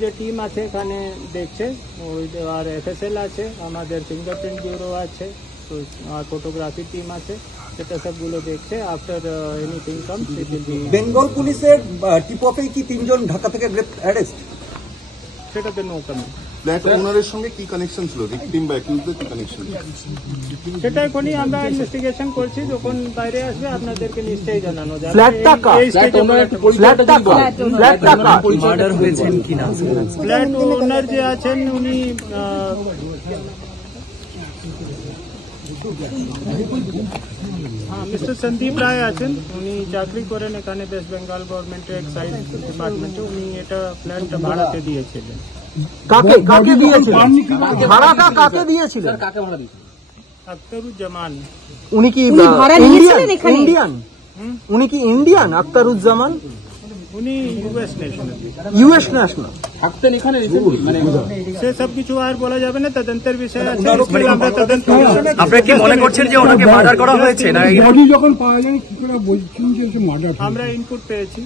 যে টিম আছে এখানে দেখছে, ওই আর এফএসএল আছে, আমাদের ফিঙ্গারপ্রিন্ট ব্যুরো আছে, তো আর ফটোগ্রাফি টিম আছে, সেটা সবগুলো দেখছে। After anything comes it will be. Bengal পুলিশের টিপ অফে কি 3 জন ঢাকা থেকে অ্যারেস্ট? সেটাতে নো কমেন্ট। ফ্ল্যাট ওনারের সঙ্গে কি কানেকশন ছিল, ভিকটিম বা অ্যাকিউজদের কি কানেকশন? সেটা এখনই আমরা ইনভেস্টিগেশন করছি, যখন বাইরে আসবে আপনাদেরকে নিশ্চয়ই জানানো যাবে। মার্ডার হয়েছেন কিনা? ফ্ল্যাট ওনার যে আছেন উনি মিস্টার সন্দীপ রায় আছেন, উনি চাকরি করেন এখানে ওয়েস্ট বেঙ্গল গভর্নমেন্টের এক্সাইজ ডিপার্টমেন্টে। উনি এটা ফ্ল্যাটটা ভাড়াতে দিয়েছিলেন। কাকে দিয়েছিলেন ভাড়াটা? কাকে দিয়েছিলেন? আখতারুজ্জামান। উনি কি ইন্ডিয়ান? উনি কি ইন্ডিয়ান? আখতারুজ্জামান উনি ইউএস ন্যাশনাল। থাকতেন এখানে, সে সব কিছু আর বলা যাবে না, তদন্তের বিষয় আছে। আমরা তদন্ত। আপনারা কি মনে করছেন যে ওনাকে মার্ডার করা হয়েছে? না, বডি যখন পাওয়া যায় কি করে বলছেন যে মার্ডার? আমরা ইনপুট পেয়েছি।